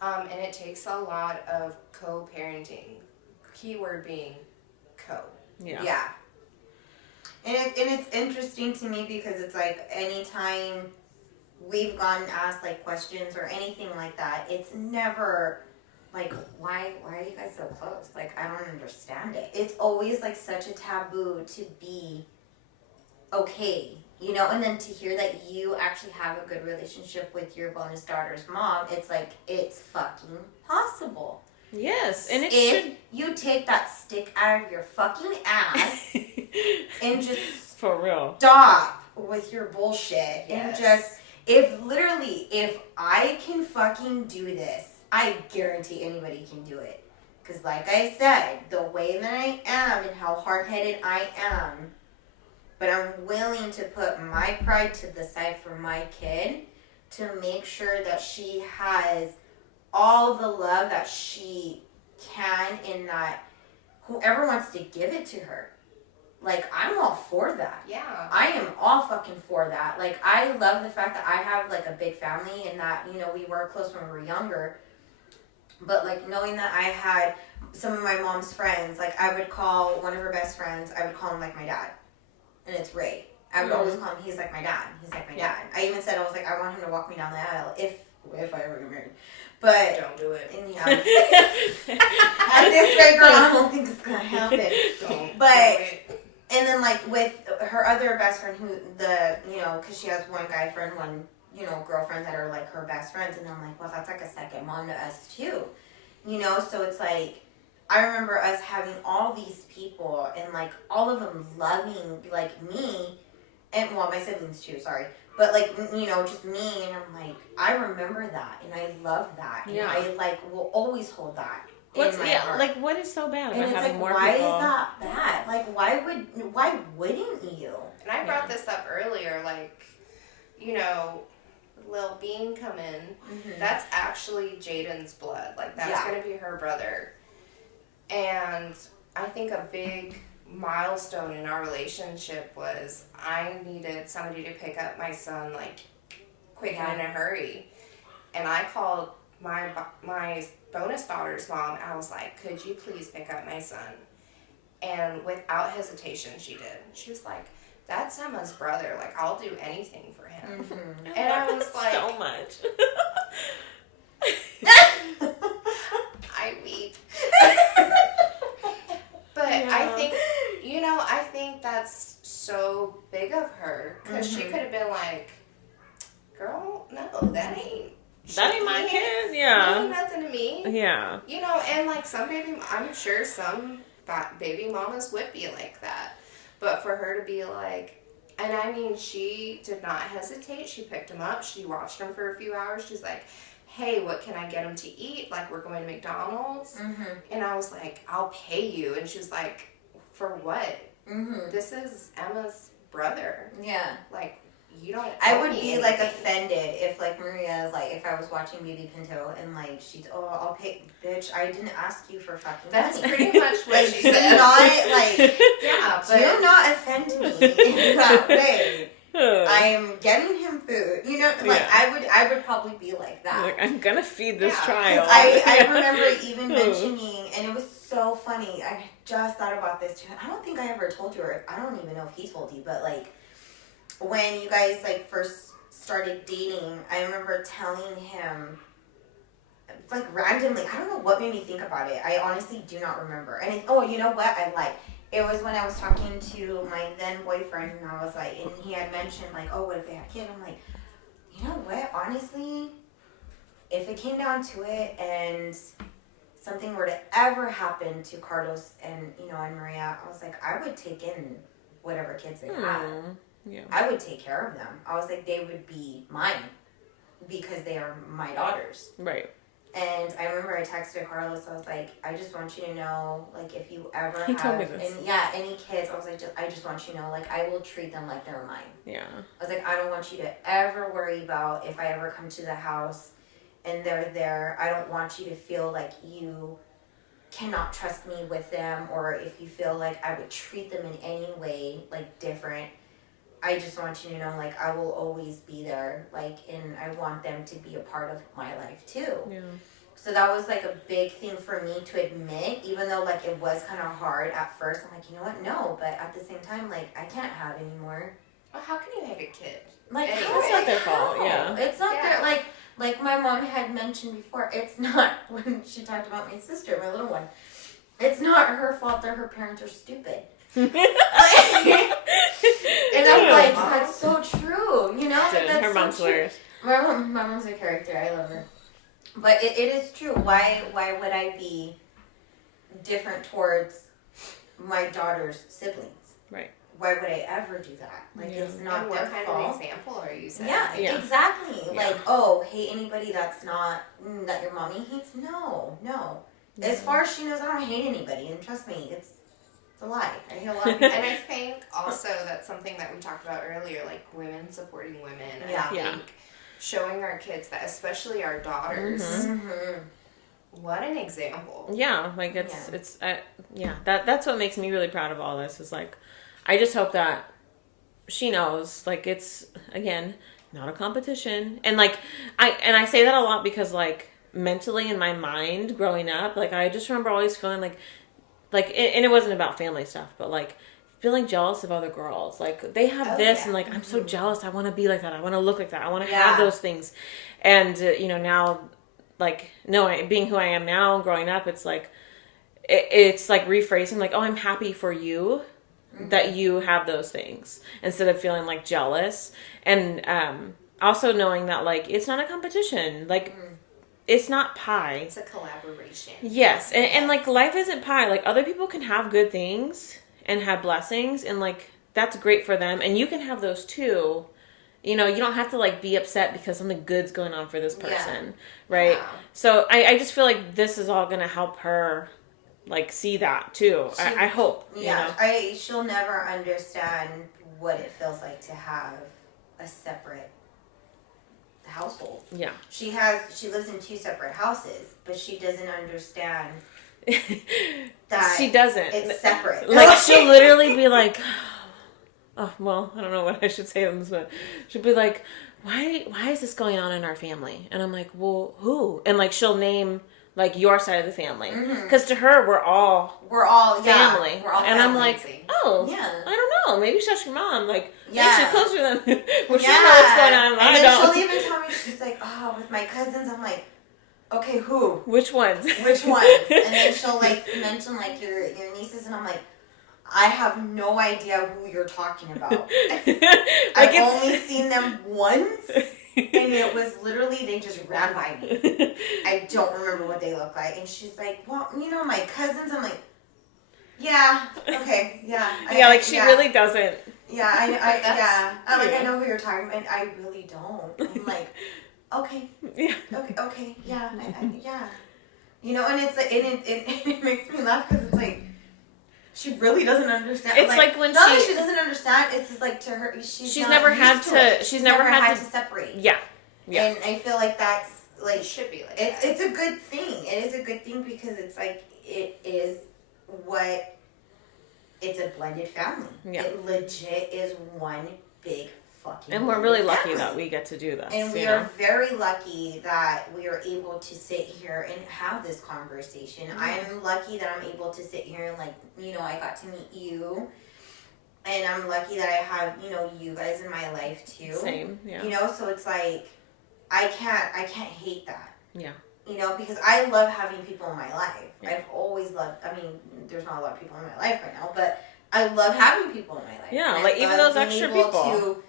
And it takes a lot of co-parenting. Keyword being co. Yeah. Yeah. And it's interesting to me because it's like anytime we've gone and asked like questions or anything like that, it's never like, why are you guys so close? Like, I don't understand it. It's always like such a taboo to be okay, you know? And then to hear that you actually have a good relationship with your bonus daughter's mom, it's like, it's fucking possible. Yes, and if you take that stick out of your fucking ass and just for real stop with your bullshit and Yes. just if I can fucking do this, I guarantee anybody can do it. Because like I said, the way that I am and how hard-headed I am, but I'm willing to put my pride to the side for my kid to make sure that she has all the love that she can and that whoever wants to give it to her. Like, I'm all for that. Yeah. I am all fucking for that. Like, I love the fact that I have, like, a big family and that, you know, we were close when we were younger. But, like, knowing that I had some of my mom's friends, like, I would call one of her best friends, I would call him, like, my dad. And it's Ray. I would always call him, he's like my dad. He's like my dad. I even said, I was like, I want him to walk me down the aisle if I ever get married. But Don't do it. and yeah, at this rate, girl, I don't think it's gonna happen. Don't But do it. and then like with her other best friend, who because she has one guy friend, one girlfriend that are like her best friends, and I'm like, well, that's like a second mom to us too, So it's like I remember us having all these people and like all of them loving like me, and well, my siblings too. Sorry. But, like, just me, and I'm like, I remember that, and I love that, and I, like, will always hold that in my heart. Like, what is so bad about and having like, more why people? Why is that bad? Like, why wouldn't you? And I brought this up earlier, like, Lil Bean come in, that's actually Jaden's blood. Like, that's going to be her brother. And I think a big milestone in our relationship was I needed somebody to pick up my son like quick and in a hurry, and I called my bonus daughter's mom. I was like, could you please pick up my son? And without hesitation, she did. She was like, that's Emma's brother. Like, I'll do anything for him. Mm-hmm. And I was like, so much. I weep. But I think, I think that's so big of her, because she could have been like, girl, no, that ain't my kid. Yeah. No, nothing to me. Yeah. And like I'm sure some baby mamas would be like that. But for her to be like, and I mean, she did not hesitate. She picked him up. She watched him for a few hours. She's like, hey, what can I get him to eat? Like, we're going to McDonald's. Mm-hmm. And I was like, I'll pay you. And she was like, for what? Mm-hmm. This is Emma's brother. Yeah. Like, you don't. I would be like offended if like Maria's like, if I was watching Baby Pinto and like she's, oh, I'll pay, bitch, I didn't ask you for fucking That's money. pretty much what she said. Do not like, yeah, but do not offend me in that way. I am getting him food. Like I would probably be like that. Like, I'm gonna feed this child. I remember even mentioning, and it was so funny. I just thought about this too. I don't think I ever told you, or I don't even know if he told you, but like when you guys like first started dating, I remember telling him like randomly. I don't know what made me think about it. I honestly do not remember. And you know what? It was when I was talking to my then boyfriend, and I was like, and he had mentioned like, oh, what if they had a kid? I'm like, you know what? Honestly, if it came down to it, and something were to ever happen to Carlos and and Maria, I was like, I would take in whatever kids they had. Yeah. I would take care of them. I was like, they would be mine because they are my daughters. Right. And I remember I texted Carlos. I was like, I just want you to know, like, if you ever told me this. any kids, I was like, I just want you to know, like, I will treat them like they're mine. Yeah. I was like, I don't want you to ever worry about if I ever come to the house and they're there. I don't want you to feel like you cannot trust me with them, or if you feel like I would treat them in any way, like, different. I just want you to know, like, I will always be there, like, and I want them to be a part of my life, too. Yeah. So that was, like, a big thing for me to admit, even though, like, it was kind of hard at first. I'm like, you know what? No, but at the same time, like, I can't have any more. Well, how can you have a kid? Like, anyway. It's not their fault, yeah. It's not their, like my mom had mentioned before, it's not, when she talked about my sister, my little one, it's not her fault that her parents are stupid. And I'm like, that's so true, That's her mom's so true. hilarious. My mom's a character. I love her. But it is true. Why would I be different towards my daughter's siblings? Right. Why would I ever do that? Like, it's not and their what kind fault. of example are you setting? Yeah, exactly. Yeah. Like, oh, hate anybody that's not, that your mommy hates? No. As far as she knows, I don't hate anybody. And trust me, it's a lie. I hate a lot of people. And I think also that's something that we talked about earlier, like women supporting women. Yeah. I think showing our kids that, especially our daughters, what an example. Yeah, like that's what makes me really proud of all this, is like, I just hope that she knows, like, it's, again, not a competition. And like, I say that a lot because, like, mentally in my mind growing up, like, I just remember always feeling like, and it wasn't about family stuff, but like feeling jealous of other girls. Like, they have this, and like, I'm so jealous. I want to be like that. I want to look like that. I want to have those things. And, now, like, being who I am now, growing up, it's like, it's like rephrasing, like, oh, I'm happy for you that you have those things, instead of feeling like jealous. And also knowing that, like, it's not a competition. Like, it's not pie. It's a collaboration. Yes. And like, life isn't pie. Like, other people can have good things and have blessings, and like, that's great for them. And you can have those too. You don't have to like be upset because something good's going on for this person. Right. Yeah. So I just feel like this is all going to help her, like, see that too. I hope. Yeah. She'll never understand what it feels like to have a separate household. Yeah. She lives in 2 separate houses, but she doesn't understand that she doesn't. it's separate. Like, she'll literally be like, oh, well, I don't know what I should say on this, but she'll be like, why is this going on in our family? And I'm like, well, who? And like, she'll name like your side of the family. Because to her, we're all family. Yeah, we're all and family. I'm like, oh, yeah. I don't know. Maybe she's your mom. Like, Yeah. she's closer than, well, she knows what's going on. And I then don't. she'll even tell me, she's like, oh, with my cousins, I'm like, okay, who? Which ones? Which ones? And then she'll like mention like your nieces, and I'm like, I have no idea who you're talking about. I've only seen them once, and it was literally, they just ran by me. I don't remember what they look like. And she's like, well, you know, my cousins. I'm like, yeah, okay, yeah. She really doesn't. Yeah, I know who you're talking about. I really don't. I'm like, okay. Yeah. Okay, yeah, yeah. You know, and it's like, and it makes me laugh because it's like, she really doesn't understand. It's like when not that she doesn't understand. It's just like to her, she's never had to. She's never had to separate. Yeah. And I feel like that's like, It should be like that. It's a good thing. It is a good thing because it's like it is what. It's a blended family. Yeah. It legit is one big fucking. And we're really lucky family. that we get to do this. And we are very lucky that we are able to sit here and have this conversation. Mm-hmm. I'm lucky that I'm able to sit here and, like, you know, I got to meet you. And I'm lucky that I have, you know, you guys in my life too. Same, yeah. You know, so it's like, I can't hate that. Yeah. You know, because I love having people in my life. Yeah. I've always loved, I mean, there's not a lot of people in my life right now, but I love having people in my life. Yeah, like even those extra people.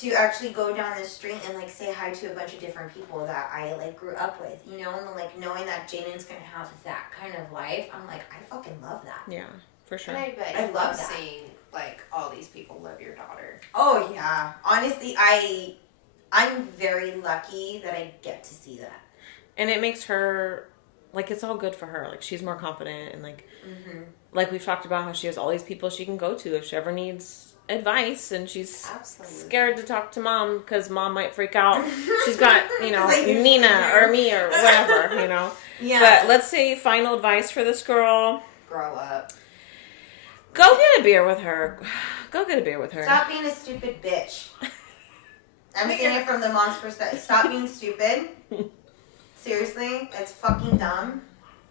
To actually go down the street and like say hi to a bunch of different people that I like grew up with, you know, and like knowing that Jaden's gonna have that kind of life, I'm like, I fucking love that. Yeah, for sure. And I bet I you love love that. seeing like all these people love your daughter. Oh yeah, honestly, I'm very lucky that I get to see that. And it makes her, like, it's all good for her. Like, she's more confident and like, like we've talked about how she has all these people she can go to if she ever needs advice, and she's scared to talk to mom because mom might freak out. She's got, you know, like Nina or me or whatever, you know. Yeah. But let's say final advice for this girl. Grow up. Go get a beer with her. Go get a beer with her. Stop being a stupid bitch. I'm saying it from the mom's perspective. Stop being stupid. Seriously, it's fucking dumb.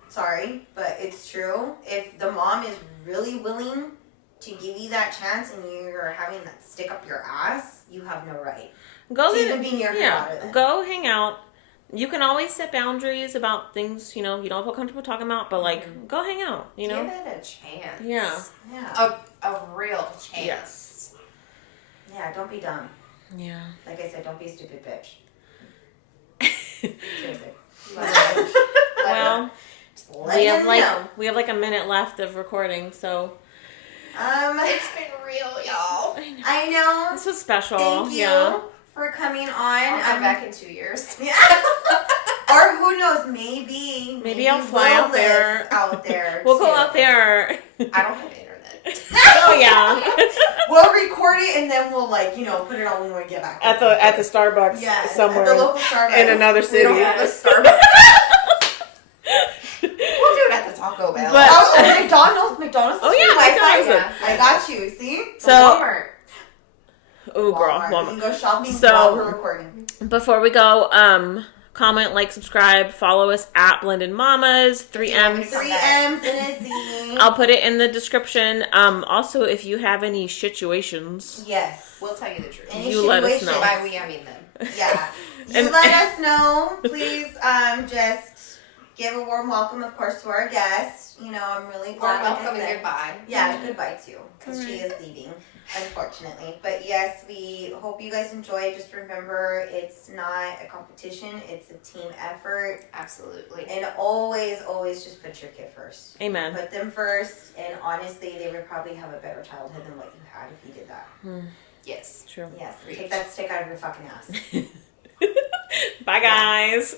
Sorry, but it's true. If the mom is really willing to give you that chance and you're having that stick up your ass, you have no right. Go even be near her daughter then. Go hang out. You can always set boundaries about things, you know, you don't feel comfortable talking about, but like, go hang out, you know? Give it a chance. Yeah. A real chance. Yes. Yeah, don't be dumb. Yeah. Like I said, don't be a stupid bitch. Seriously. Well, we have like a minute left of recording, so it's been real, y'all. I know. This was special. Thank you for coming on. I'll come back in 2 years. Yeah. Or who knows? Maybe I'll fly we'll out there. Out there. We'll go out there. I don't have internet. Oh yeah. We'll record it and then we'll put it on when we get back. At the Starbucks somewhere. At the local Starbucks. In another city. We don't have a Starbucks. We'll do it at the Taco Bell. But, McDonald's. Oh yeah, McDonald's. I got you. See? So. Walmart. Oh girl, Walmart. You can go shopping so, while we're recording. Before we go, comment, like, subscribe, follow us at Blended Mommas, 3 M's. 3 M's and a Z. I'll put it in the description. Also, if you have any situations. Yes. We'll tell you the truth. You let us know. By we, I mean them. Yeah. You let us know. Please, just give a warm welcome, of course, to our guest. You know, I'm really glad. Warm welcome and goodbye. Yeah, goodbye too, because she is leaving, unfortunately. But yes, we hope you guys enjoy. Just remember, it's not a competition; it's a team effort. Absolutely. And always, always just put your kid first. Amen. Put them first, and honestly, they would probably have a better childhood than what you had if you did that. Yes. True. Yes. Take that stick out of your fucking ass. Bye, guys.